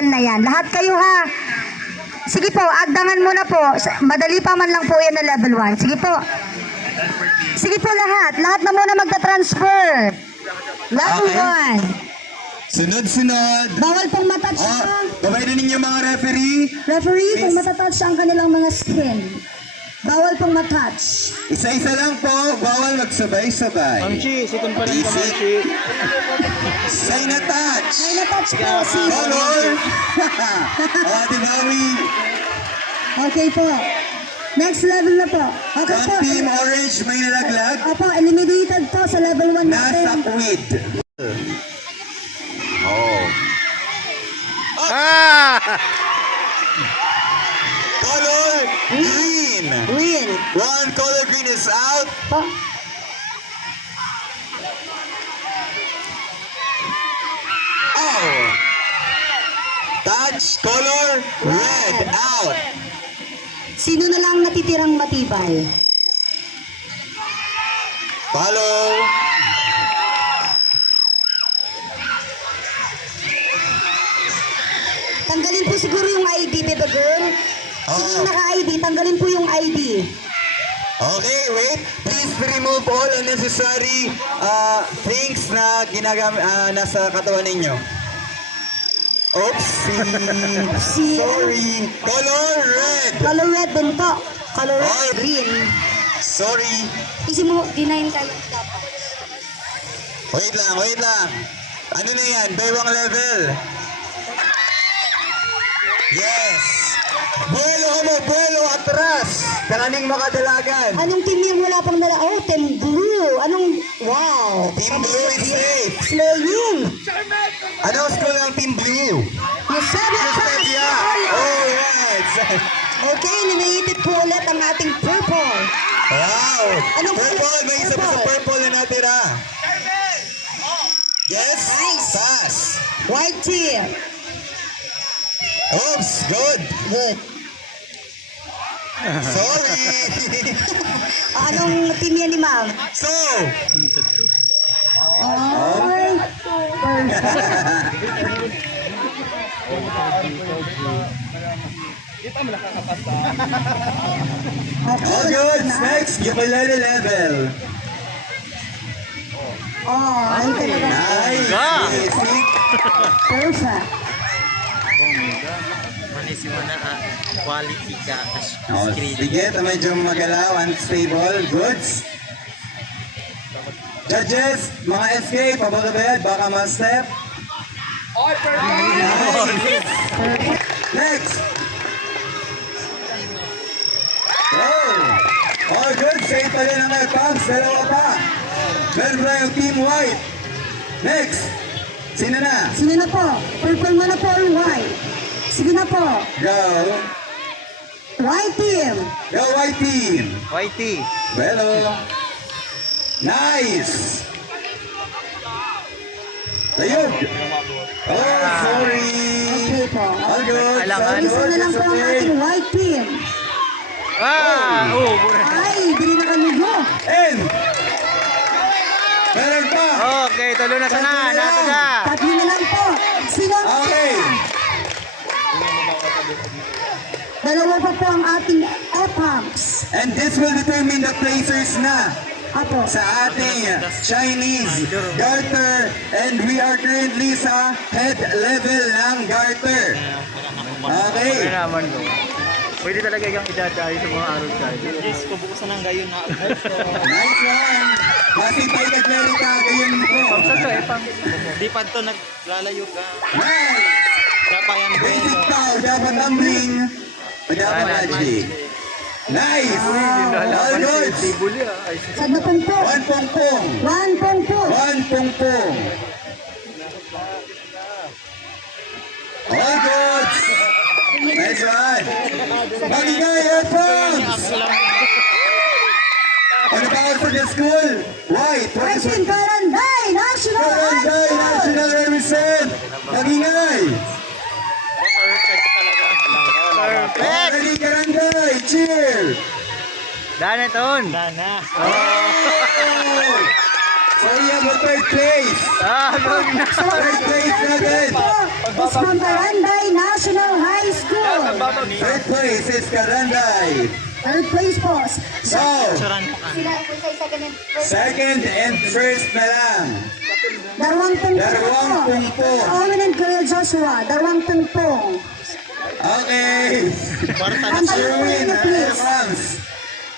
level na yan. Lahat kayo ha. Sige po, agdangan muna po. Madali pa man lang po yan na level 1. Sige po. Sige po lahat. Lahat na muna magta-transfer. Level 1. Sunod-sunod. Bawal pong matouch Gabay din ninyo mga referee. Referee, kung matatouch ang kanilang mga skin. Bawal pong matouch. Isa-isa lang po. Bawal magsabay-sabay. Mangchi, second pa rin ka, Mangchi. Say na touch. Ay, natouch po si... Color. Ate Mami. Okay po. Next level na po. Okay po. Team Orange may nalaglag. Opo, eliminated po sa level 1 Nasa natin. quid. Color green. Green. One color green is out. Po. Oh. Touch color red out. Sino na lang natitirang matibay? Follow. Tanggalin po siguro yung ID, Bebe Girl. Sino naka-ID? Tanggalin po yung ID. Okay, wait. Please remove all unnecessary things na nasa katawan ninyo. Oopsie. Sorry. Color red. Color red din po. Color red, Oh. green. Sorry. Kasi mo, dinayin kayo dapat. Wait lang. Ano na yan? Baywang level. Yes. Buelo atras. Kananing makadalagan. Anong team yung wala pang dala? Oh, Team Blue. Anong, wow. Team Blue is safe. Slaying. Anong school ng Team Blue? Yesenia. Alright. Okay, eliminated po ulit ang ating purple. Wow. Anong Purple. May isa pa sa purple? purple na natira. Yes. Nice. Pass. White team. Oops. Good. Good. Sorry. Anong team yan ni ma'am? So. Ay, All good. Next. Ukulele level. oh, ay talaga. Nice. Perfect. Manisi mo na quality ka. Oh, sige, medyo magalaw, unstable, goods. Judges, mga SK, pabagabed, baka ma-step. Nice. Next. Oh. All good, safe pa rin ang may pumps, dalawa pa. Meron na yung team white. Next. Sino na? Sino na po? Purple mo na po or white? Sige na po. Go. White team. Go white team. Whitey. Hello. Nice. Ayun. Oh, sorry. Okay po. All good. Alangan. Isa na lang po ang ating white team. Ay, dili na kami go. And. Meron pa. Okay, tulo na sana. Nato na. Tatlo na lang po. Sino ang Okay. Dalawa pa po ang ating F-pumps. And this will determine the placers na Apo. sa ating Chinese garter. And we are currently sa head level ng garter. Okay. Pwede naman go. Pwede talaga yung idadayo sa mga araw tayo. Yes, kubukusan ng gayon na. Nice one. Masipay ka, Jerica. Gayon mo. Di pa ito naglalayo ka. Nice. Kapayan ko. Basic foul. Dapat tumbling. Dapat magic. Nice. All good. Saan na pong po? One pongpong. One pong po. One pongpong. All good. Nice one. Magigay earphones. Ano ba ako sa school? White. What is Team it? Barangay National Barangay High School. National Represent. Magingay. Perfect! Ready, Barangay. Cheer. Dana ton. Dana. So we have a third place. Gawin na. Third place natin. It's from Baranday National High School. Third place is Karanday. Third place po. So, second and first na lang. Darwang Tungpong Darwang po. Tungpong. Owen and Kuya Joshua. Darwang Tungpong. Okay. Ang Sherwin, tayo please. Evans.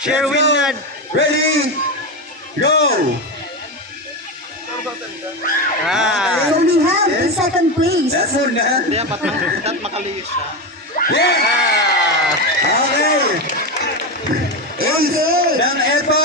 Sherwin Let's go. na. Ready? Go! So we have the second place. That's all na. Kaya dapat makaliis siya. Yeah! Okay! Ace ng Eto